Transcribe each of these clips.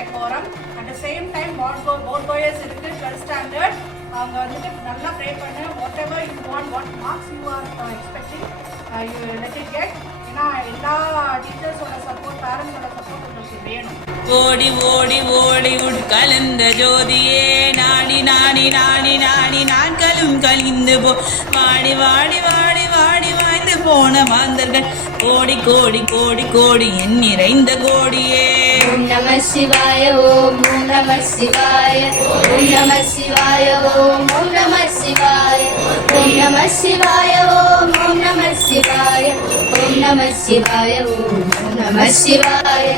decorum. At the same time, board boys இருக்கு 12th standard. அவங்க வந்துட்டு நல்லா ப்ரே பண்ணு. whatever you want, what marks you are expecting, you let it get. ஏன்னா எல்லா டீச்சர்ஸோட support, பேரண்ட்ஸோட சப்போர்ட் உங்களுக்கு வேணும். ஓடி ஓடி ஓடி உட்கலந்த ஜோதியே நாடி நாடி நாடி நாடி நாட்களும் கழிந்து வாடி வாடி வாடி வாடி வாய்ந்து போன மாந்தர்கள் கோடி கோடி கோடி கோடி என் நிறைந்த கோடியே. ஓம் நம சிவாய ஓம் நம சிவாய ஓம் நம சிவாய ஓம் நம சிவாய ஓம் நம சிவாய ஓம் நம சிவாய ஓம் நம சிவாய ஓம் நம சிவாய.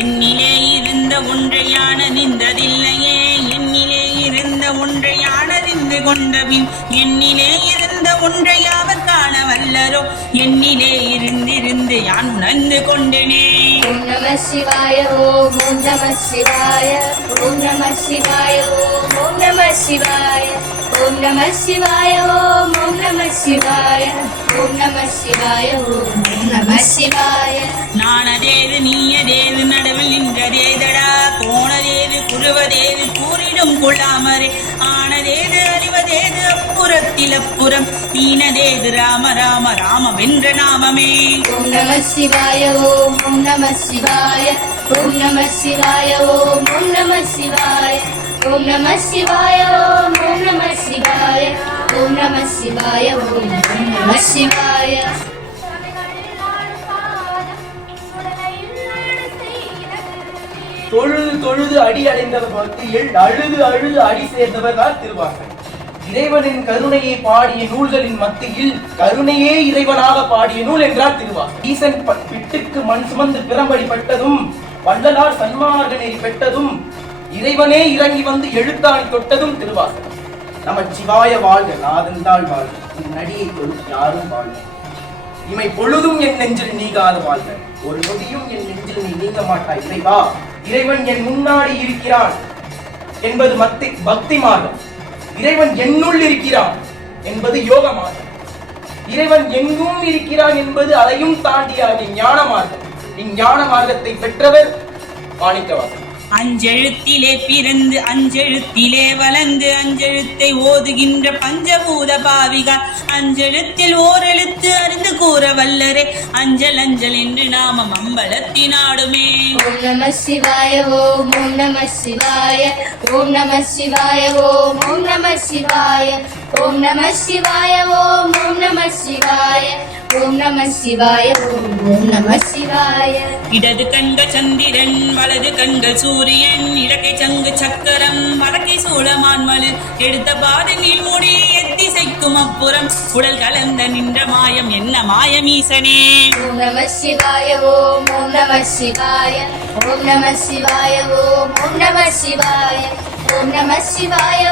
என்னிலே இருந்த ஒன்றை யானறிந்ததில்லையே, என்னிலே இருந்த ஒன்றை யானறிந்து கொண்டபின் என்னிலே இருந்த ஒன்றை யாவர் காண வல்லரோ, என்னிலே இருந்திருந்து யான் உணர்ந்து கொண்டேனே. ஓம் நம சிவாய ஓம் நம சிவாய ஓம் நம சிவாய ஓம் நம சிவாய ஓம் நம சிவாய ஓம் நம சிவாய ஓம் நம சிவாய ஓம் நம சிவாய. நானதேது நீயதேது நடுவில் நின்றதேதடா, கோணதேது குழுவதேது கூறிடும் கொள்ளாமரே, ஆனதேது அறிவதேது அப்புறத்தில் அப்புறம், ஈனதேது ராம ராம ராம வென்ற நாமமே. ஓம் நம சிவாய ஓம் நம சிவாய ஓம் நம சிவாய ஓம் நம சிவாய ஓம் நம சிவாய ஓம் நம சிவாய ஓம் நம சிவாய ஓம் நம சிவாய. தொழுது தொழுது அடி அடைந்தவர் பக்தியில் அழுது அழுது அடி சேர்ந்தவர் தான் திருவாசகம். இறைவனின் கருணையை பாடிய நூல்களின் மத்தியில் கருணையே இறைவனாக பாடிய நூல் என்றார் திருவாசகம். ஈசன் பிட்டுக்கு மண் சுமந்து பிறம்படிப்பட்டதும் வள்ளலார் சன்மார்க்க நெறி பெற்றதும் இறைவனே இறங்கி வந்து எழுத்தாணி தொட்டதும் திருவாசகம். நம சிவாய வாழ்க, நாதந்தாள் வாழ்க, நடியை தொழும் யாரும் வாழ்க, இமை பொழுதும் என் நெஞ்சில் நீங்காத வாழ்க, ஒரு நொடியும் என் நெஞ்சில் நீ நீங்க மாட்டாய் இறைவா. இறைவன் என் முன்னாடி இருக்கிறான் என்பது பக்தி மார்க்கம். இறைவன் என்னுள் இருக்கிறான் என்பது யோக மார்க்கம். இறைவன் எங்கும் இருக்கிறான் என்பது அதையும் தாண்டிய ஞான மார்க்கம். இஞ்ஞான மார்க்கத்தை பெற்றவர் மாணிக்கவாசகர். அஞ்செழுத்திலே பிறந்து அஞ்செழுத்திலே வளர்ந்து அஞ்செழுத்தை ஓதுகின்ற பஞ்சபூத பாவிகார், அஞ்செழுத்தில் ஓரெழுத்து அறிந்து கூற வல்லரே, அஞ்சல் அஞ்சல் என்று நாமம் அம்பலத்தினாடுமே. ஓம் நம சிவாய ஓம் நம சிவாய ஓம் நம சிவாய ஓம் நம சிவாய ஓம் நம சிவாய ஓம் நம சிவாய ஓம் நம சிவாய ஓம் நம சிவாய. இடது கண்கள் சந்திரன், வலது கண்கள் சூரியன், இடக்கை சங்கு சக்கரம், வடக்கை சூழமான்மலு, எடுத்த பாதை நீள்முடி எத்திசைக்கும் அப்புறம், உடல் கலந்த நின்ற மாயம் என்ன மாயம் ஈசனே. ஓம் நம சிவாய ஓம் நம சிவாய ஓம் நம சிவாய ஓம் நம சிவாய ஓம் நம சிவாய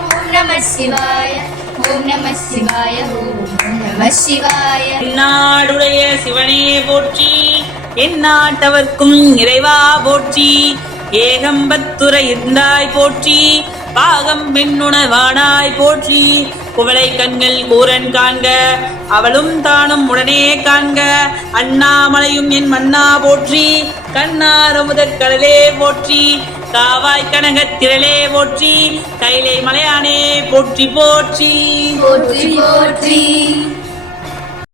ஓம் நம சிவாய ஓம் நம சிவாய ஓம் நம சிவாய. நாடுடைய சிவனே போற்றி, எந்நாட்டவர்க்கும் இறைவா போற்றி, ஏகம்பத்துரை இருந்தாய் போற்றி, பாகம் பெண்ணுணர்வானாய் போற்றி, குவளை கண்கள் கூரன் காண்க அவளும் தானும் உடனே காண்க, அண்ணாமலையும் என் மன்னா போற்றி, கண்ணார முதற்கடலே போற்றி, காவாய் கனகத் திரளே போற்றி, கைலை மலையானே போற்றி போற்றி போற்றி போற்றி.